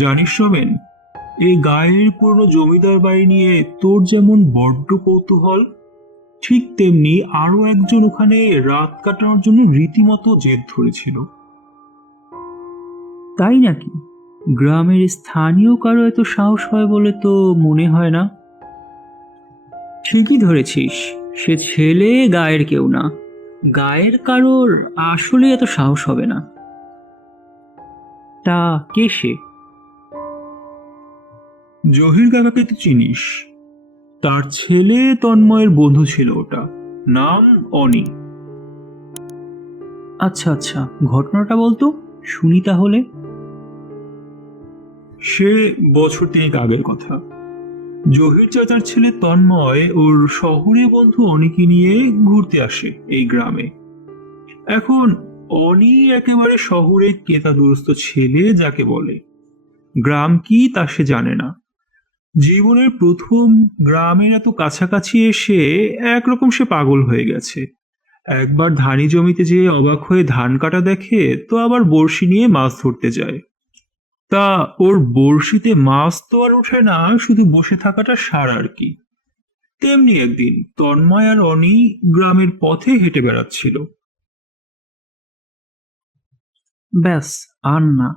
জানিস রমেন, এই গায়ের পুরনো জমিদার বাড়ি নিয়ে তোর যেমন বড্ড কৌতূহল, ঠিক তেমনি আরো একজন ওখানে রাত কাটানোর জন্য রীতিমতো জেদ ধরেছিল। তাই নাকি? গ্রামের স্থানীয় কারো এত সাহস হয় বলে তো মনে হয় না। ঠিকই ধরেছিস, সে ছেলে গায়ের কেউ না। গায়ের কারোর আসলে এত সাহস হবে না। তা কে সে? জহির কাকাকে তো চিনিস, তার ছেলে তন্ময়ের বন্ধু ছিল ওটা, নাম অনি। আচ্ছা আচ্ছা, ঘটনাটা বলতো, শুনি তাহলে। সে বছর তিনেক আগের কথা। জহির চাচার ছেলে তন্ময় ওর শহুরে বন্ধু অনিকে নিয়ে ঘুরতে আসে এই গ্রামে। এখন অনি একেবারে শহুরে কেতাদুরস্ত ছেলে যাকে বলে। গ্রাম কি তা সে জানে না। জীবনের প্রথম গ্রামের এত কাছাকাছি এসে একরকম সে পাগল হয়ে গেছে। একবার ধানি জমিতে যেয়ে অবাক হয়ে ধান কাটা দেখে তো আবার বড়শি নিয়ে মাছ ধরতে যায়। তা ওর বড়শিতে মাছ তো আর ওঠে না, শুধু বসে থাকাটা সার আর কি। তেমনি একদিন তন্ময় আর অনি গ্রামের পথে হেঁটে বেড়াচ্ছিল। ব্যাস, আর না,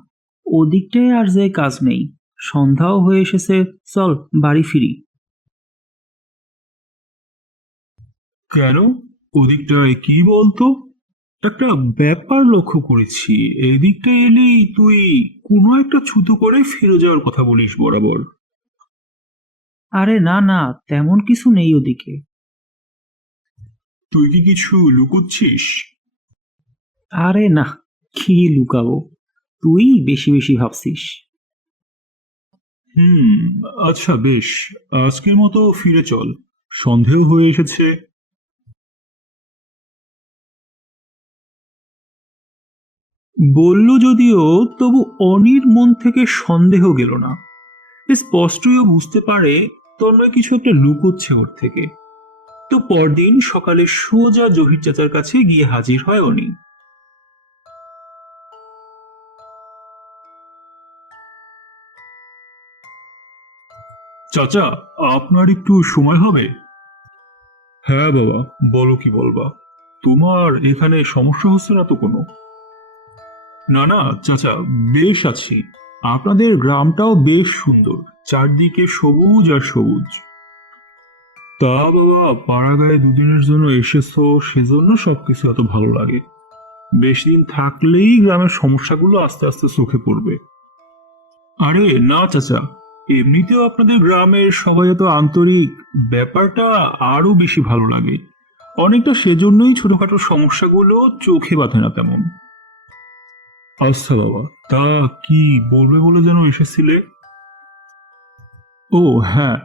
ওদিকটায় আর যে কাজ নেই। সন্ধ্যাও হয়ে এসেছে, চল বাড়ি ফিরি। কেন, ওদিকটায় কি বলতো? একটা ব্যাপার লক্ষ্য করেছি, এদিকটা এলেই তুই কোনো একটা ছুতো করে ফিরে যাওয়ার কথা বলিস বরাবর। আরে না না, তেমন কিছু নেই ওদিকে। তুই কি কিছু লুকোচ্ছিস? আরে না, কি লুকাবো? তুই বেশি বেশি ভাবছিস। হুম, আচ্ছা বেশ, আজকের মতো ফিরে চল, সন্ধেও হয়ে এসেছে। বলল যদিও, তবু অনির মন থেকে সন্দেহ গেল না। স্পষ্টই ও বুঝতে পারে তন্ময় কিছু একটা লুকোচ্ছে ওর থেকে। তো পরদিন সকালে সোজা জহির চাচার কাছে গিয়ে হাজির হয় অনি। চাচা, আপনার একটু সময় হবে? হ্যাঁ বাবা, বলো কি বলবা। তোমার এখানে সমস্যা হচ্ছে না তো কোনো? না না চাচা, বেশ আছি। আপনাদের গ্রামটাও বেশ সুন্দর, চারদিকে সবুজ আর সবুজ। তা বাবা, পাড়াগাঁয়ে দুদিনের জন্য এসেছো, সেজন্য সবকিছু এত ভালো লাগে। বেশি দিন থাকলেই গ্রামের সমস্যাগুলো আস্তে আস্তে চোখে পড়বে। আরে না চাচা, এমনিতেও আপনাদের গ্রামের সবাই এত আন্তরিক, ব্যাপারটা আরো বেশি ভালো লাগে। অনেকটা সেজন্যই ছোটখাটো সমস্যাগুলো চোখে বাঁধে না তেমন। আচ্ছা বাবা, তা কি বলবে বলে যেন এসেছিলে? ও হ্যাঁ,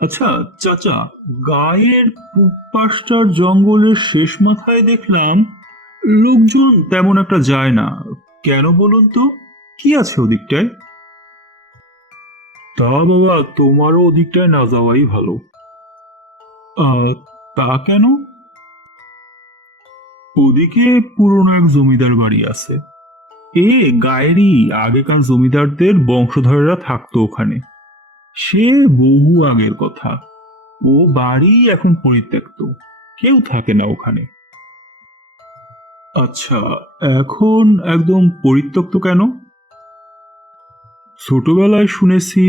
আচ্ছা চাচা, গায়ের পূব পাশটার জঙ্গলের শেষ মাথায় দেখলাম লোকজন তেমন একটা যায় না। কেন বলুন তো, কি আছে ওদিকটায়? তা বাবা, তোমারও ওদিকটায় না যাওয়াই ভালো। আহ তা কেন? ওদিকে পুরনো এক জমিদার বাড়ি আছে। এ গায়েরই আগেকার জমিদারদের বংশধরেরা থাকতো ওখানে। সে বহু আগের কথা। ও বাড়ি এখন পরিত্যক্ত, কেউ থাকে না ওখানে। আচ্ছা, এখন একদম পরিত্যক্ত কেন? ছোটবেলায় শুনেছি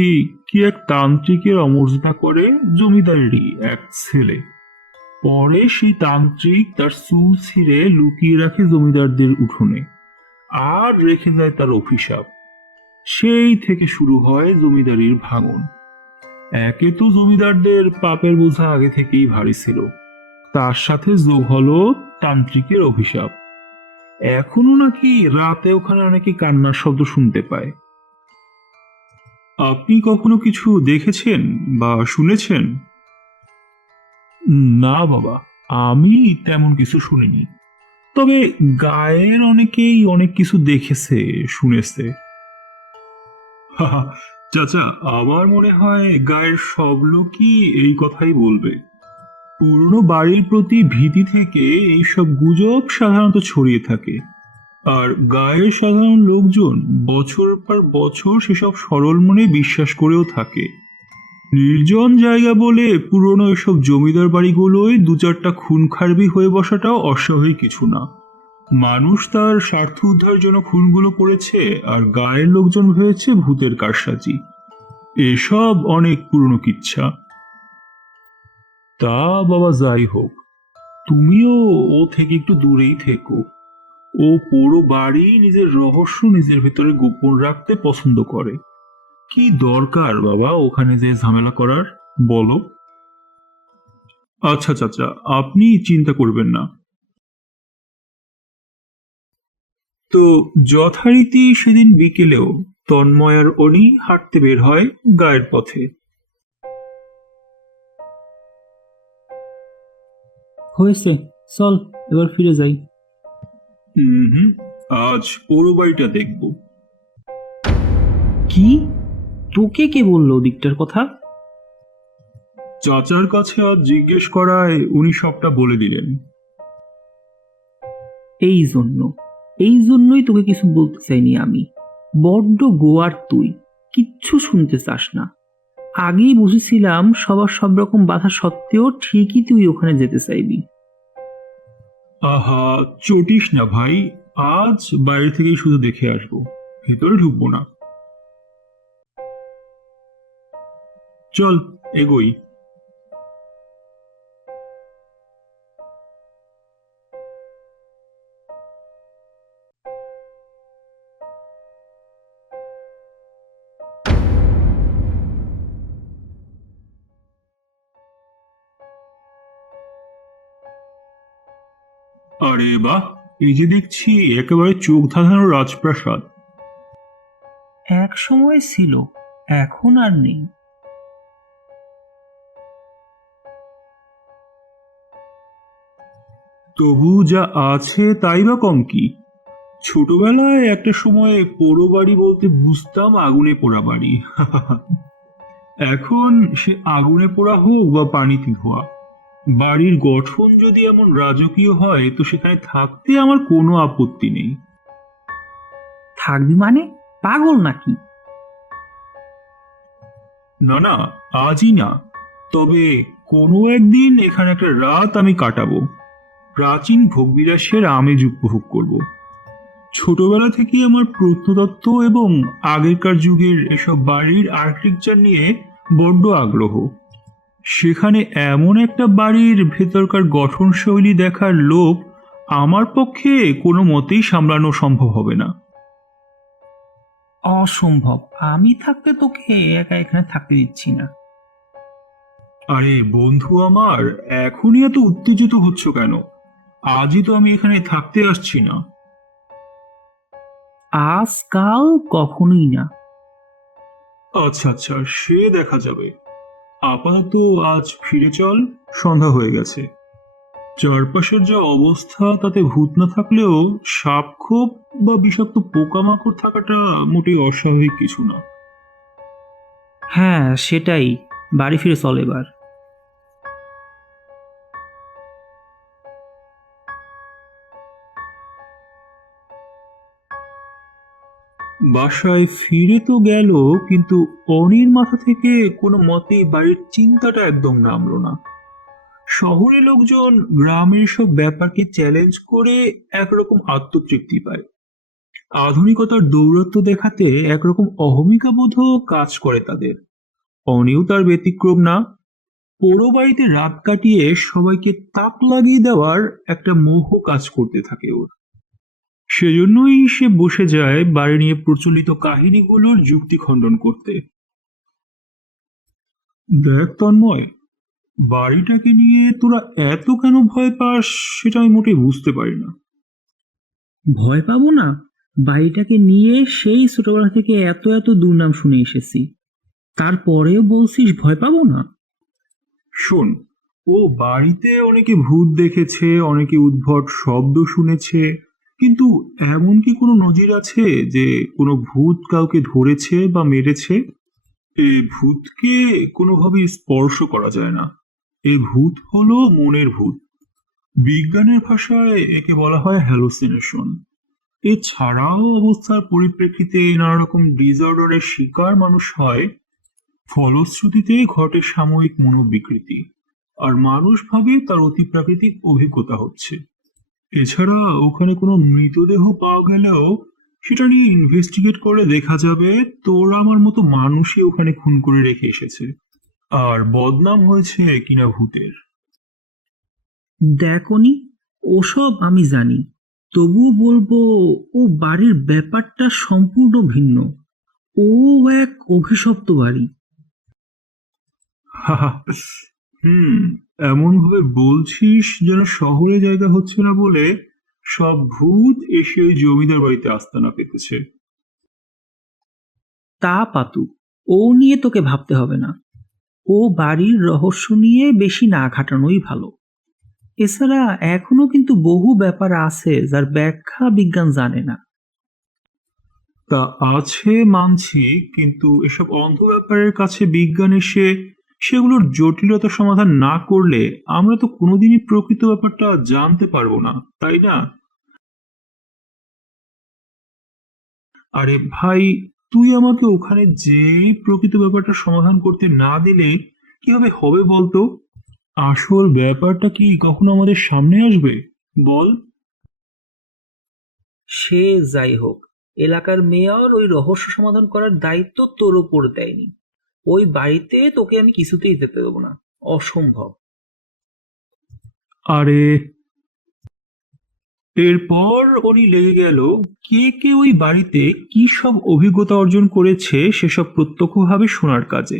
কি এক তান্ত্রিকের অমর্যাদা করে জমিদারেরই এক ছেলে। পরে সেই তান্ত্রিক তার চুল ছিঁড়ে লুকিয়ে রাখে জমিদারদের উঠোনে, আর রেখে যায় তার অভিশাপ। সেই থেকে শুরু হয় জমিদারির ভাঙন। একে তো জমিদারদের পাপের বোঝা আগে থেকেই ভারী ছিল, তার সাথে যোগ হলো তান্ত্রিকের অভিশাপ। এখনো নাকি রাতে ওখানে অনেকে কান্নার শব্দ শুনতে পায়। আপনি কখনো কিছু দেখেছেন বা শুনেছেন? না বাবা, আমি তেমন কিছু শুনিনি। তবে গায়ের অনেকেই অনেক কিছু দেখেছে, শুনেছে। হাহা, চাচা, আমার মনে হয় গায়ের সব লোকই এই কথাই বলবে। পুরনো বাড়ির প্রতি ভীতি থেকে এইসব গুজব সাধারণত ছড়িয়ে থাকে। আর গায়ের সাধারণ লোকজন বছর পর বছর সেসব সরল মনে বিশ্বাস করেও থাকে। নির্জন জায়গা বলে পুরনো এসব জমিদার বাড়িগুলোয় দু চারটা খুন খারবি হয়ে বসাটাও অস্বাভাবিক কিছু না। মানুষ তার স্বার্থ উদ্ধারের জন্য খুনগুলো করেছে, আর গায়ের লোকজন ভেবেছে ভূতের কারসাজি। এসব অনেক পুরনো কিচ্ছা। তা বাবা যাই হোক, তুমিও ও থেকে একটু দূরেই থেকো। ও পুরো বাড়ি নিজের রহস্য নিজের ভেতরে গোপন রাখতে পছন্দ করে। কি দরকার বাবা ওখানে যে ঝামেলা করার, বলো? আচ্ছা চাচা, আপনি চিন্তা করবেন না। তো যথারীতি সেদিন বিকেলেও তন্ময় আর অনি হাঁটতে বের হয় গায়ের পথে। হয়েছে, চল এবার ফিরে যাই। হুম, আজ পুরো বাড়িটা দেখবো। কি? তোকে কে বললো ওদিকটার কথা? চাচার কাছে আজ জিজ্ঞেস করায় উনি সবটা বলে দিলেন। এই জন্য এই জন্যই তোকে কিছু বলতে চাইনি আমি। বড্ড গোয়ার তুই, কিচ্ছু শুনতে চাস না। আগেই বুঝেছিলাম সবার সব রকম বাধা সত্ত্বেও ঠিকই তুই ওখানে যেতে চাইবি। আহা, চটিস না ভাই। আজ বাইরে থেকেই শুধু দেখে আসবো, ভেতরে ঢুকবো না। চল এগোই। আরে বাহ, এই যে দেখছি একেবারে চোখ ধাঁধানো রাজপ্রাসাদ। এক সময় ছিল, এখন আর নেই। তবু যা আছে তাই বা কম কি? ছোটবেলায় একটা সময় পোড়ো বাড়ি বলতে বুঝতাম আগুনে পোড়া বাড়ি। এখন সে আগুনে পোড়া হোক বা পানিতে ধোয়া, বাড়ির গঠন যদি এমন রাজকীয় হয় তো সেখানে থাকতে আমার কোনো আপত্তি নেই। থাকবি মানে? পাগল নাকি? না না, আজই না, তবে কোনো একদিন এখানে একটা রাত আমি কাটাবো। প্রাচীন ভোগবিলাসের আমেজ উপভোগ করব। ছোটবেলা থেকে আমার প্রত্নতত্ত্ব এবং আগেকার যুগের এসব বাড়ির আর্কিটেকচার নিয়ে বড্ড আগ্রহ। সেখানে এমন একটা বাড়ির ভেতরকার গঠনশৈলী দেখার লোভ আমার পক্ষে কোনো মতেই সামলানো সম্ভব হবে না। অসম্ভব, আমি থাকতে তোকে একা এখানে থাকতে দিচ্ছি না। আরে বন্ধু আমার, এখনই এত উত্তেজিত হচ্ছ কেন? আজই তো আমি এখানে থাকতে আসছি না। আজকাল কখনোই না। আচ্ছা আচ্ছা, সে দেখা যাবে। আপাতত আজ ফিরে চল, সন্ধ্যা হয়ে গেছে। চারপাশের যা অবস্থা তাতে ভূত না থাকলেও সাপখোপ বা বিষাক্ত পোকামাকড় থাকাটা মোটেই অস্বাভাবিক কিছু না। হ্যাঁ সেটাই, বাড়ি ফিরে চল এবার। বাসায় ফিরে তো গেল, কিন্তু অনির মাথা থেকে কোনো মতেই বাড়ির চিন্তাটা একদম নামলো না। শহরে লোকজন গ্রামের সব ব্যাপারকে চ্যালেঞ্জ করে একরকম আত্মতৃপ্তি পায়। আধুনিকতার দৌরত্ব দেখাতে একরকম অহমিকা বোধও কাজ করে তাদের। অনিও তার ব্যতিক্রম না। পোড়ো বাড়িতে রাত কাটিয়ে সবাইকে তাক লাগিয়ে দেওয়ার একটা মোহ কাজ করতে থাকে ওর। সেজন্যই সে বসে যায় বাড়ি নিয়ে প্রচলিত কাহিনীগুলোর যুক্তি খণ্ডন করতে। দেখ তন্ময়, বাড়িটাকে নিয়ে তোরা এত কেন ভয় পাস সেটা আমি মোটেই বুঝতে পারি না। ভয় পাবো না? বাড়িটাকে নিয়ে সেই ছোটবেলা থেকে এত এত দুর্নাম শুনে এসেছি, তারপরেও বলছিস ভয় পাবো না? শোন, ও বাড়িতে অনেকে ভূত দেখেছে, অনেকে উদ্ভট শব্দ শুনেছে, কিন্তু এমন কি কোনো নজির আছে যে কোনো ভূত কাউকে ধরেছে বা মেরেছে? এই ভূতকে কোনোভাবেই স্পর্শ করা যায় না। এই ভূত হলো মনের ভূত। বিজ্ঞানের ভাষায় একে বলা হয় হ্যালোসিনেশন। এছাড়াও অবস্থার পরিপ্রেক্ষিতে নানা রকম ডিসঅর্ডারের শিকার মানুষ হয়, ফলশ্রুতিতে ঘটে সাময়িক মনোবিকৃতি, আর মানুষ ভাবে তার অতিপ্রাকৃতিক অভিজ্ঞতা হচ্ছে। এছাড়া ওখানে কোনো মৃতদেহ পাওয়া গেলেও সেটা নিয়ে ইনভেস্টিগেট করে দেখা যাবে তোর আমার মতো মানুষই ওখানে খুন করে রেখে এসেছে, আর বদনাম হয়েছে কিনা ভূতের। দেখনি, ওসব আমি জানি, তবুও বলবো ও বাড়ির ব্যাপারটা সম্পূর্ণ ভিন্ন। ও এক অভিশপ্ত বাড়ি। হাহা, এমন ভাবে বলছিস যেন শহরে জায়গা হচ্ছে না বলে সব ভূত এসে ওই জমিদার বাড়িতে আস্তানা পেতেছে। তা পাতু, ও নিয়ে তোকে ভাবতে হবে না। ও বাড়ির রহস্য নিয়ে বেশি না ঘাটানোই ভালো। এছাড়া এখনো কিন্তু বহু ব্যাপার আছে যার ব্যাখ্যা বিজ্ঞান জানে না। তা আছে মানছি, কিন্তু এসব অন্ধ ব্যাপারের কাছে বিজ্ঞান এসে সেগুলোর জটিলতা সমাধান না করলে আমরা তো কোনোদিনই প্রকৃত ব্যাপারটা জানতে পারবো না, তাই না? আরে ভাই, তুই আমাকে ওখানে যে প্রকৃত ব্যাপারটা সমাধান করতে না দিলে কিভাবে হবে বলতো? আসল ব্যাপারটা কি কখনো আমাদের সামনে আসবে, বল? সে যাই হোক, এলাকার মেয়র ওই রহস্য সমাধান করার দায়িত্ব তোর উপর দেয়নি। ওই বাড়িতে তোকে আমি কিছুতেই যেতে দেবো না, অসম্ভব। আরে, এরপর উনি লেগে গেল কে কে ওই বাড়িতে কি সব অভিজ্ঞতা অর্জন করেছে সেসব প্রত্যক্ষভাবে শোনার কাজে।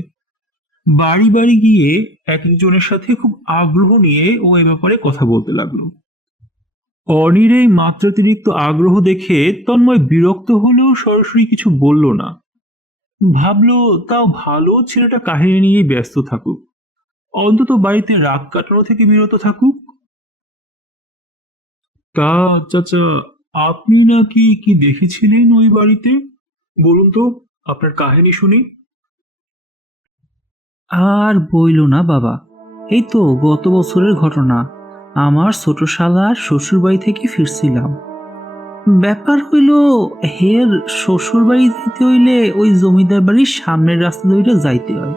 বাড়ি বাড়ি গিয়ে এক একজনের সাথে খুব আগ্রহ নিয়ে ও এ ব্যাপারে কথা বলতে লাগলো। অনির এই মাত্রাতিরিক্ত আগ্রহ দেখে তন্ময় বিরক্ত হলেও সরাসরি কিছু বলল না। ভাবলো তাও ভালো, ছেলেটা কাহিনী নিয়েই ব্যস্ত থাকুক, অন্তত বাড়িতে রাত কাটানো থেকে বিরত থাকুক। তা চাচা, আপনি নাকি কি দেখেছিলেন ওই বাড়িতে? বলুন তো, আপনার কাহিনী শুনি। আর বইল না বাবা, এই তো গত বছরের ঘটনা। আমার ছোট শালার শ্বশুর বাড়ি থেকে ফিরছিলাম। ব্যাপার হইল, হের শ্বশুর বাড়ি যাইতে হইলে ওই জমিদার বাড়ির সামনের রাস্তা ধরে যাইতে হয়।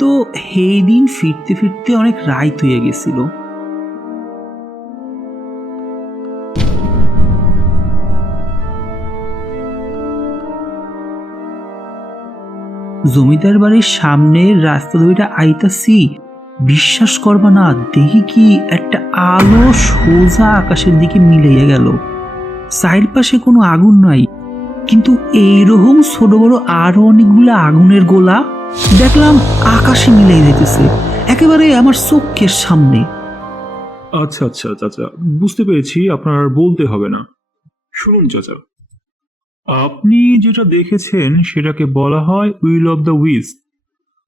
তো সেই দিন ফিরতে ফিরতে অনেক রাত হয়ে গেছিল। জমিদার বাড়ির সামনের রাস্তা ধরে আইতাছি, বিশ্বাস করবা না, দেখি কি একটা আলো সোজা আকাশের দিকে মিলাইয়া গেল। চারপাশে কোনো আগুন নাই, কিন্তু এইরকম ছোট বড় আরো অনেকগুলো আগুনের গোলা দেখলাম আকাশে মিলাই যাইতেছে, একেবারে আমার চোখের সামনে। আচ্ছা আচ্ছা চাচা, বুঝতে পেরেছি, আপনার আর বলতে হবে না। শুনুন চাচা, আপনি যেটা দেখেছেন সেটাকে বলা হয় উইল অব দ্য উইস্প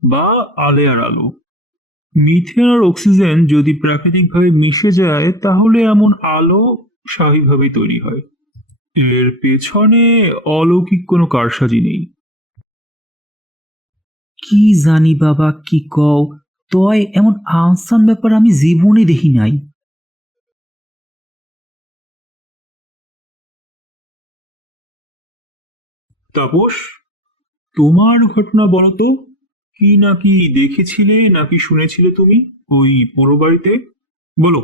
বা আলেয়ার আলো। মিথেন আর অক্সিজেন যদি প্রাকৃতিকভাবে মিশে যায় তাহলে এমন আলো স্বাভাবিকভাবেই তৈরি হয়। এর পেছনে অলৌকিক কোনো কারসাজি নেই। কি জানি বাবা, কি কও, তয় এমন আনসান ব্যাপার আমি জীবনে দেখি নাই। তাপস, তোমার ঘটনা বলো তো, কি নাকি দেখেছিলে নাকি শুনেছিলে তুমি ওই পোড়ো বাড়িতে? বলো,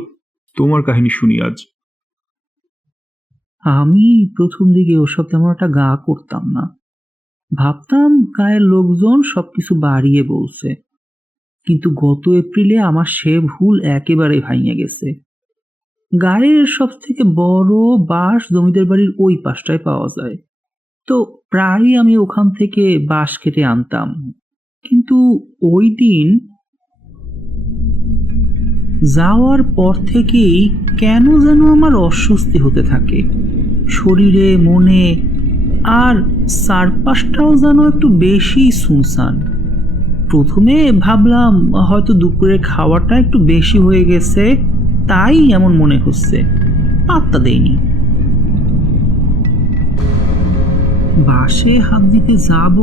তোমার কাহিনী শুনি আজ। আমি প্রথম দিকে ওসব তেমন একটা গা করতাম না, ভাবতাম গায়ের লোকজন সবকিছু বাড়িয়ে বলছে। কিন্তু গত এপ্রিলে আমার সে ভুল একেবারে ভাঙিয়া গেছে। গাড়ির সব থেকে বড় বাঁশ জমিদার বাড়ির ওই পাশটায় পাওয়া যায়, তো প্রায়ই আমি ওখান থেকে বাঁশ কেটে আনতাম। কিন্তু ওই দিন যাওয়ার পর থেকেই কেন যেন আমার অস্বস্তি হতে থাকে, শরীরে মনে, আর চারপাশটাও যেন একটু বেশি সুনসান। প্রথমে ভাবলাম হয়তো দুপুরে খাওয়াটা একটু বেশি হয়ে গেছে, তাই এমন মনে হচ্ছে, পাত্তা দেইনি। বাসে হাত দিতে যাব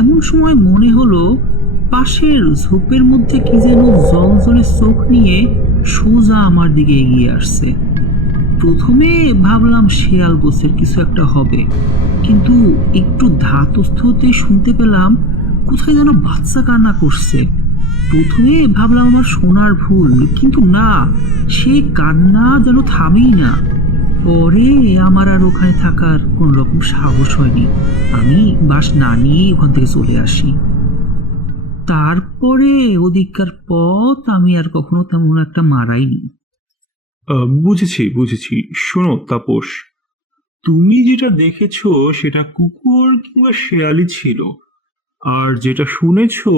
এমন সময় মনে হলো পাশের ঝোপের মধ্যে কি যেন জলজলে চোখ নিয়ে সোজা আমার দিকে এগিয়ে আসছে। প্রথমে ভাবলাম শেয়াল গোছের কিছু একটা হবে, কিন্তু একটু ধাতস্থ হতে শুনতে পেলাম কোথায় যেন বাচ্চা কান্না করছে। প্রথমে ভাবলাম আমার শোনার ভুল, কিন্তু না, সে কান্না যেন থামেই না। পরে আমার আর ওখানে থাকার কোন রকম সাহস হয়নি, আমি বাস না নিয়ে ওখান থেকে চলে আসি। তারপরে ওদিককার পথ আমি আর কখনো তেমন একটা মারাইনি। বুঝেছি বুঝেছি। শোনো তাপস, তুমি যেটা দেখেছো সেটা কুকুর কিংবা শেয়ালই ছিল, আর যেটা শুনেছো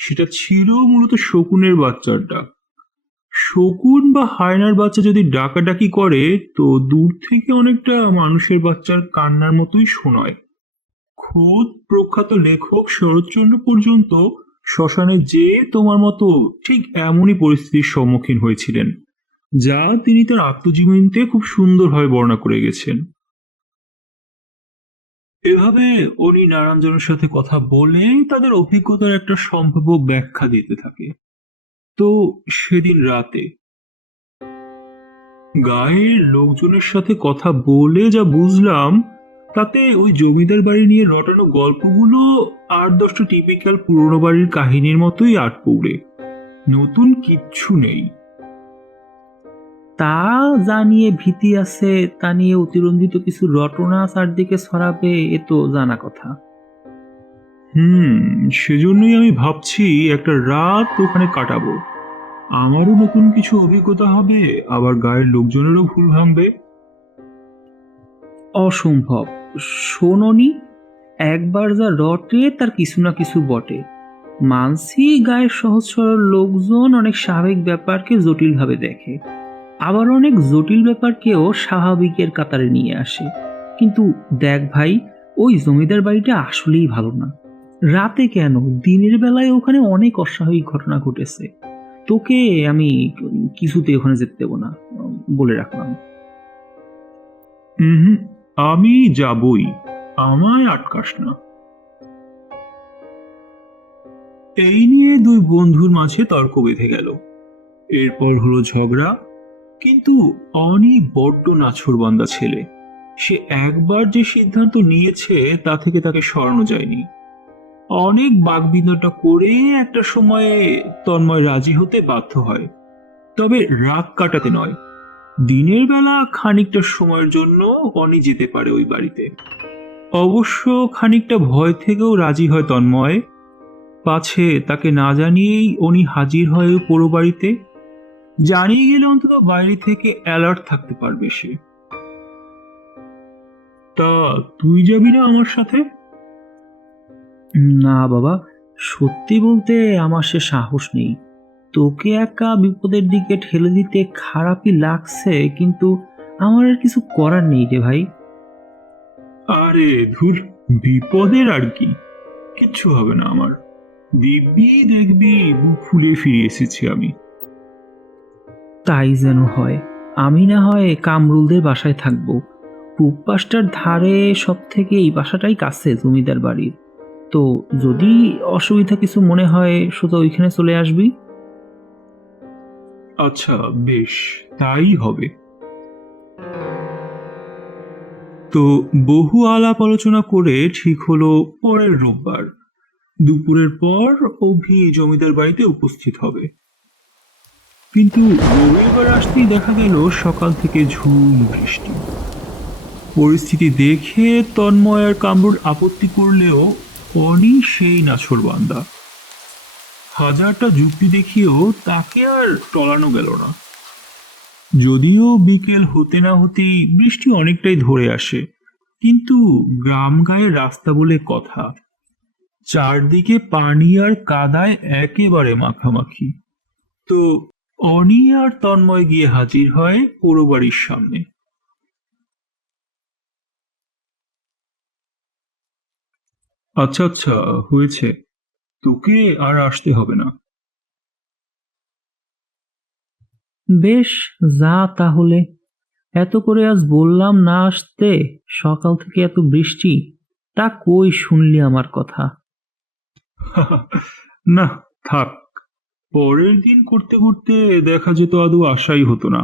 সেটা ছিল মূলত শকুনের বাচ্চার ডাক। শকুন বা হায়নার বাচ্চা যদি ডাকাডাকি করে তো দূর থেকে অনেকটা মানুষের বাচ্চার কান্নার মতোই শোনায়। খোদ প্রখ্যাত লেখক শরৎচন্দ্র পর্যন্ত শ্মশানে যেয়ে তোমার মতো ঠিক এমনই পরিস্থিতির সম্মুখীন হয়েছিলেন, যা তিনি তার আত্মজীবনীতে খুব সুন্দরভাবে বর্ণনা করে গেছেন। এভাবে উনি নারায়ণজনের সাথে কথা বলে তাদের অভিজ্ঞতার একটা সম্ভাব্য ব্যাখ্যা দিতে থাকে। তো সেদিন রাতে গায়ের লোকজনের সাথে কথা বলে যা বুঝলাম, তাতে ওই জমিদার বাড়ি নিয়ে রটানো গল্পগুলো 8-10টা টিপিক্যাল পুরোনো বাড়ির কাহিনীর মতোই আটপৌড়ে, নতুন কিচ্ছু নেই। তা যা নিয়ে ভীতি আছে তা নিয়ে অতিরঞ্জিত কিছু রটনা চারদিকে ছড়াবে, এ তো জানা কথা। সেজন্যই আমি ভাবছি একটা রাত ওখানে কাটাবো। আমারও নতুন কিছু অভিজ্ঞতা হবে, আবার গায়ের লোকজনেরও ভুল ভাঙবে। অসম্ভব। শোনোনি, একবার যা রটে তার কিছু না কিছু বটে। মানসি গায়ের সহজ সরল লোকজন অনেক স্বাভাবিক ব্যাপারকে জটিলভাবে দেখে, আবার অনেক জটিল ব্যাপারকেও স্বাভাবিকের কাতারে নিয়ে আসে। কিন্তু দেখ ভাই, ওই জমিদার বাড়িটা আসলেই ভালো না। রাতে কেন, দিনের বেলায় ওখানে অনেক অস্বাভাবিক ঘটনা ঘটেছে। তোকে আমি কিছুতে ওখানে যেতে দেবো না, বলে রাখলাম। হুম, আমি যাবই, আমায় আটকাস না। এই নিয়ে দুই বন্ধুর মাঝে তর্ক বেঁধে গেল। এরপর হলো ঝগড়া। কিন্তু অনি বড্ড নাছোড়বান্দা ছেলে, সে একবার যে সিদ্ধান্ত নিয়েছে তা থেকে তাকে সরানো যায়নি। অনেক বাকবিতণ্ডা করে একটা সময়ে তন্ময় রাজি হতে বাধ্য হয়, তবে রাগ কাটাতে নয়। দিনের বেলা খানিকটা সময়ের জন্য অনি যেতে পারে ওই বাড়িতে। অবশ্য খানিকটা ভয় থেকেও রাজি হয় তন্ময়, পাছে তাকে না জানিয়েই অনি হাজির হয় ওই পোড়ো বাড়িতে। জানিয়ে গেলে অন্তত বাইরে থেকে অ্যালার্ট থাকতে পারবে সে। তা তুই যাবি না আমার সাথে? না বাবা, সত্যি বলতে আমার সে সাহস নেই। তোকে একা বিপদের দিকে ঠেলে দিতে খারাপই লাগছে, কিন্তু আমার আর কিছু করার নেই রে ভাই। আরে ধুর, বিপদের আর কি, কিচ্ছু হবে না আমার। দিব্যি দেখবি বুক ফুলিয়ে ফিরে এসেছি আমি। তাই যেন হয়। আমি না হয় কামরুলদের বাসায় থাকবো। পূব পাশটার ধারে সব থেকে এই বাসাটাই কাছে জমিদার বাড়ির। তো যদি অসুবিধা কিছু মনে হয় সোজা ওইখানে চলে আসবি। আচ্ছা, বেশ, তাই হবে। তো বহু আলাপ আলোচনা করে ঠিক হলো পরের রোববার দুপুরের পর অভি জমিদার বাড়িতে উপস্থিত হবে। কিন্তু রবিবার আসতেই দেখা গেল সকাল থেকে ঝুম বৃষ্টি। পরিস্থিতি দেখে তন্ময় আর কামরুল আপত্তি করলেও অনি সেই নাছোড়বান্দা। হাজারটা যুক্তি দেখিয়েও তাকে আর টলানো গেল না। যদিও বিকেল হতে না হতেই বৃষ্টি অনেকটাই ধরে আসে, কিন্তু গ্রাম গায়ের রাস্তা বলে কথা, চারদিকে পানি আর কাদায় একেবারে মাখামাখি। তো অনি আর তন্ময় গিয়ে হাজির হয় পোড়ো বাড়ির সামনে। আচ্ছা আচ্ছা, হয়েছে, তোকে আর আসতে হবে না। বেশ, যা তাহলে। এত করে আজ বললাম না আসতে, সকাল থেকে এত বৃষ্টি, তা কই শুনলি আমার কথা? না, থাক, পরের দিন করতে করতে দেখা যেত আদৌ আশাই হতো না।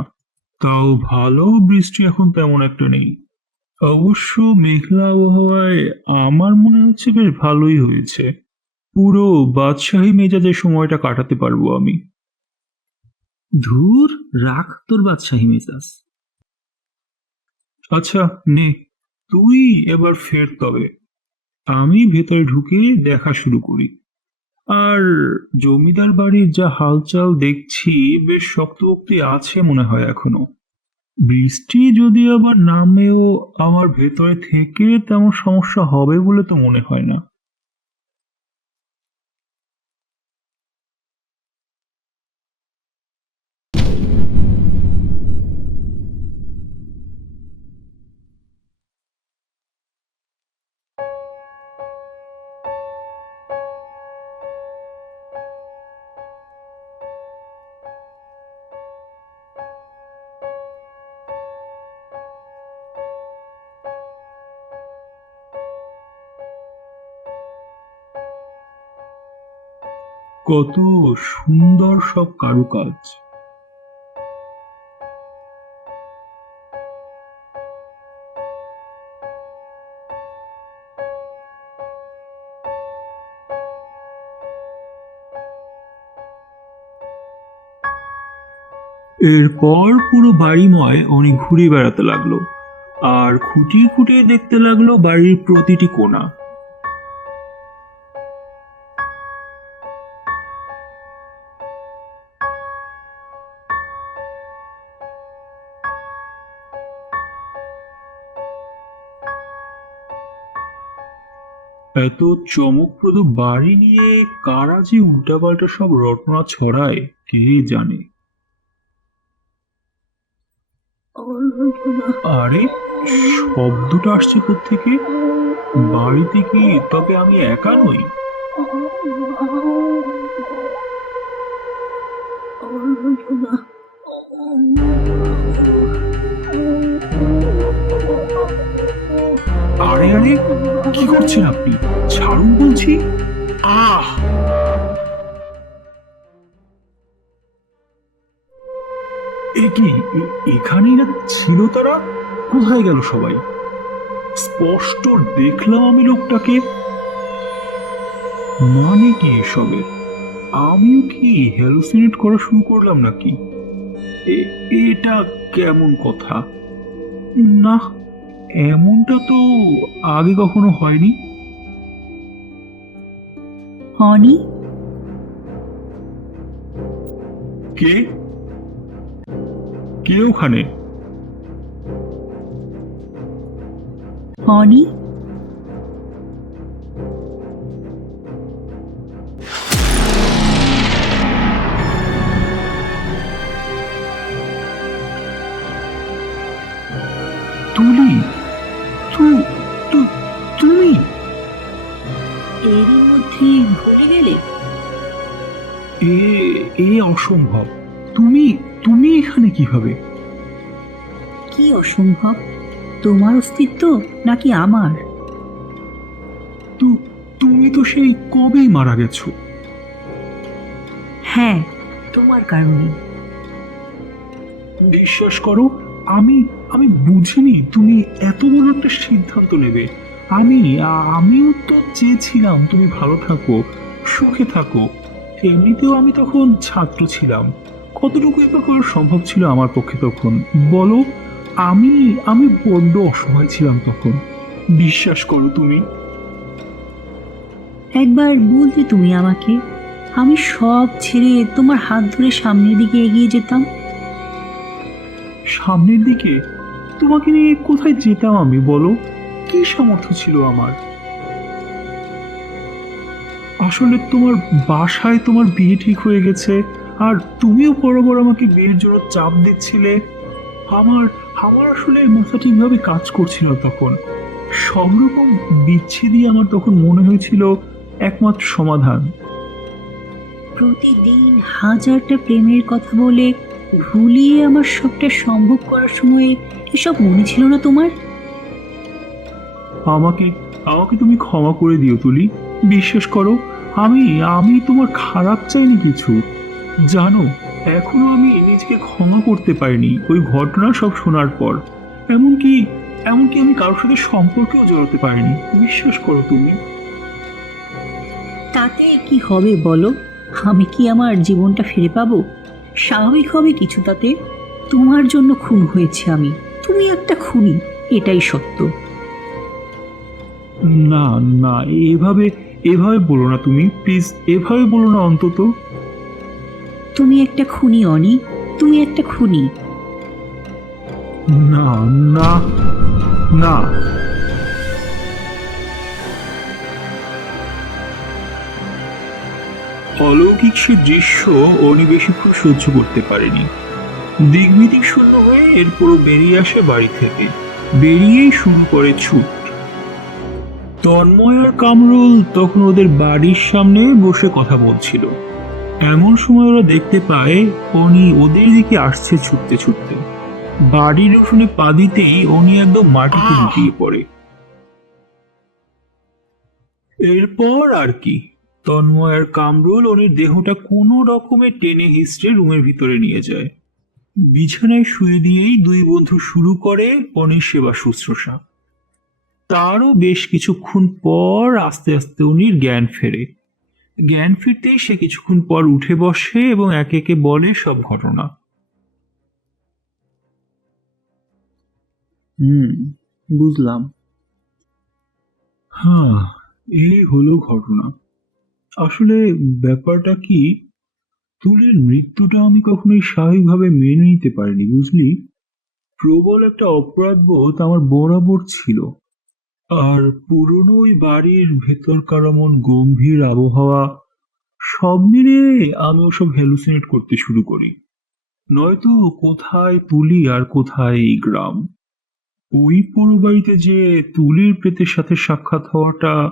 তাও ভালো, বৃষ্টি এখন তেমন একটা নেই। অবশ্য মেঘলা আবহাওয়ায় আমার মনে হচ্ছে বেশ ভালোই হয়েছে। পুরো বাদশাহী মেজাজে সময়টা কাটাতে পারবো আমি। ধুর, রাখ তোর বাদশাহী মেজাজ। আচ্ছা, নে, তুই এবার ফের তবে। আমি ভেতরে ঢুকে দেখা শুরু করি। আর জমিদার বাড়ির যা হালচাল দেখছি, বেশ শক্তপোক্তি আছে মনে হয় এখনো। বৃষ্টি যদি আবার নামেও আমার ভেতরে থেকে তেমন সমস্যা হবে বলে তো মনে হয় না। কত সুন্দর সব কারুকাজ! এরপর পুরো বাড়িময় অনেক ঘুরে বেড়াতে লাগলো, আর খুঁটিয়ে খুঁটিয়ে দেখতে লাগলো বাড়ির প্রতিটি কোণা। এত চমকপ্রদ বাড়ি নিয়ে কারা যে উল্টাপাল্টা সব রটনা ছড়ায়, কে জানে। আরে, শব্দটা আসছে কোত্থেকে? বাড়িতে কি তবে আমি একা নই? আরে আরে, কি করছেন আপনি? ছাড়ুন বলছি। আহ! এ কি, এখানেই না ছিল তারা? কোথায় গেল সবাই? স্পষ্ট দেখলাম আমি লোকটাকে। মানে কি এসবের? আমিও কি হ্যালুসিনেট করা শুরু করলাম নাকি? এটা কেমন কথা? না, এমনটা তো আগে কখনো হয়নি। অনি, কে? কে ওখানে? অনি, তুলি, তু তু- তুমি? এরই মধ্যে ভুলে গেলে? এ এ অসম্ভব। তুমি তুমি এখানে কিভাবে? কি অসম্ভব? তোমার অস্তিত্ব নাকি আমার? তুমি তো সেই কবেই মারা গেছো। হ্যাঁ, তোমার কারণে। বিশ্বাস করো, আমি আমি বুঝিনি তুমি এত বড় একটা সিদ্ধান্ত নেবে। আমিও তো চেয়েছিলাম তুমি ভালো থাকো, সুখে থাকো। এমনিতেও আমি তখন ছাত্র ছিলাম। কতটুকু এবার করা সম্ভব ছিল আমার পক্ষে তখন, বলো? আমি আমি বড্ড অসহায় ছিলাম তখন। বিশ্বাস করো তুমি। একবার বলতে তুমি আমাকে, আমি সব ছেড়ে তোমার হাত ধরে সামনের দিকে এগিয়ে যেতাম। সামনের দিকে? তোমাকে নিয়ে কোথায় যেতাম আমি, বলো? কি সামর্থ্য ছিল আমার? আসলে তোমার বাসায় তোমার বিয়ে ঠিক হয়ে গেছে, আর তুমিও বরাবর আমাকে বিয়ের জন্য চাপ দিচ্ছিলে। আমার আমার আসলে মাথা ঠিকভাবে কাজ করছিল না তখন। সব রকম বিচ্ছেদই আমার তখন মনে হয়েছিল একমাত্র সমাধান। প্রতিদিন হাজারটা প্রেমের কথা বলে ভুলিয়ে আমার সবটা সম্ভব করার সময় এসব মনে ছিল না তোমার? আমাকে আমাকে তুমি ক্ষমা করে দিও তুলি। বিশ্বাস করো, আমি আমি তোমার খারাপ চাইনি কিছু। জানো, এখনো আমি নিজেকে ক্ষমা করতে পারিনি ওই ঘটনা সব শোনার পর। এমনকি এমনকি আমি কারোর সাথে সম্পর্কেও জড়াতে পারিনি, বিশ্বাস করো তুমি। তাতে কি হবে বলো? আমি কি আমার জীবনটা ফিরে পাবো? স্বাভাবিক হবে কিছু তাতে? তোমার জন্য খুন হয়েছে আমি, তুমি একটা খুনি, এটাই সত্য। না, না, এভাবে এভাবে বলো না তুমি, প্লিজ এভাবে বলো না অন্তত। তুমি একটা খুনি অনি, তুমি একটা খুনি। না, না, না। অলৌকিক সে দৃশ্য অনি বেশিক্ষণ সহ্য করতে পারেনি। দিগ্বিদিক শূন্য হয়ে এরপরও বেরিয়ে আসে বাড়ি থেকে। বেরিয়েই শুরু করে ছুট। তন্ময় আর কামরুল তখন ওদের বাড়ির সামনে বসে কথা বলছিল। এমন সময় ওরা দেখতে পায় অনি ওদের দিকে আসছে ছুটতে ছুটতে। বাড়ির উঠোনে পা দিতেই অনি একদম মাটিতে লুটিয়ে পড়ে। এরপর আর কি, তন্ময় আর কামরুল অনির দেহটা কোনো রকমে টেনে হিঁচড়ে রুমের ভিতরে নিয়ে যায়। বিছানায় শুয়ে দিয়েই দুই বন্ধু শুরু করে অনির সেবা শুশ্রূষা। তারও বেশ কিছুক্ষণ পর আস্তে আস্তে অনির জ্ঞান ফেরে। জ্ঞান ফিরতেই সে কিছুক্ষণ পর উঠে বসে এবং একে একে বলে সব ঘটনা। বুঝলাম। হ্যাঁ, এই হলো ঘটনা। আসলে ব্যাপারটা কি, তুলির মৃত্যুটা আমি কখনোই স্বাভাবিকভাবে মেনে নিতে পারিনি, বুঝলি। প্রবল একটা অপরাধবোধ আমার বরাবর ছিল। আর পুরনো ওই বাড়ির ভেতরকার এমন গম্ভীর আবহাওয়া সব মিলিয়ে আমি ওসব হ্যালুসিনেট করতে শুরু করি। নয়তো কোথায় তুলি আর কোথায় এই গ্রাম। ওই পুরো বাড়িতে যে তুলির প্রেতের সাথে সাক্ষাৎ হওয়াটা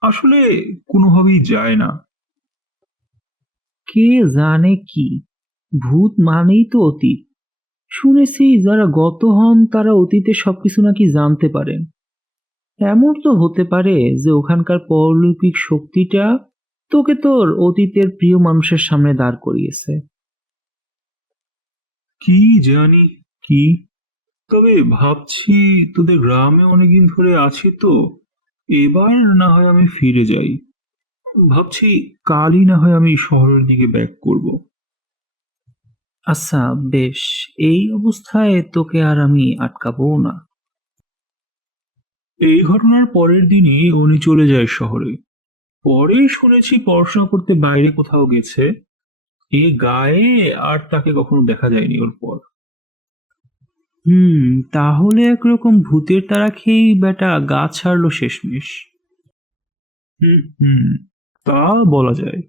আসলে কোনোভাবেই যায় না। কে জানে কি, ভূত মানেই তো অতীত। শুনেছি যারা গত হন তারা অতীতে সবকিছু নাকি জানতে পারেন। এমন তো হতে পারে যে ওখানকার পৌলৌকিক শক্তিটা তোকে তোর অতীতের প্রিয় মানুষের সামনে দাঁড় করিয়েছে। কি জানি কি, তবে ভাবছি তোদের গ্রামে অনেকদিন ধরে আছি তো, এবার না হয় আমি ফিরে যাই। ভাবছি কালই না হয় আমি শহরের দিকে ব্যাক করব। আচ্ছা, বেশ। এই অবস্থায় তোকে আর আমি আটকাবো না। এই ঘটনার পরের দিনই উনি চলে যায় শহরে। পরে শুনেছি পড়াশোনা করতে বাইরে কোথাও গেছে। এ গায়ে আর তাকে কখনো দেখা যায়নি ওর পর। তাহলে একরকম ভূতের তাড়া খেয়েই বেটা গা ছাড়লো শেষমেশ। হুম, হুম, তা বলা যায়।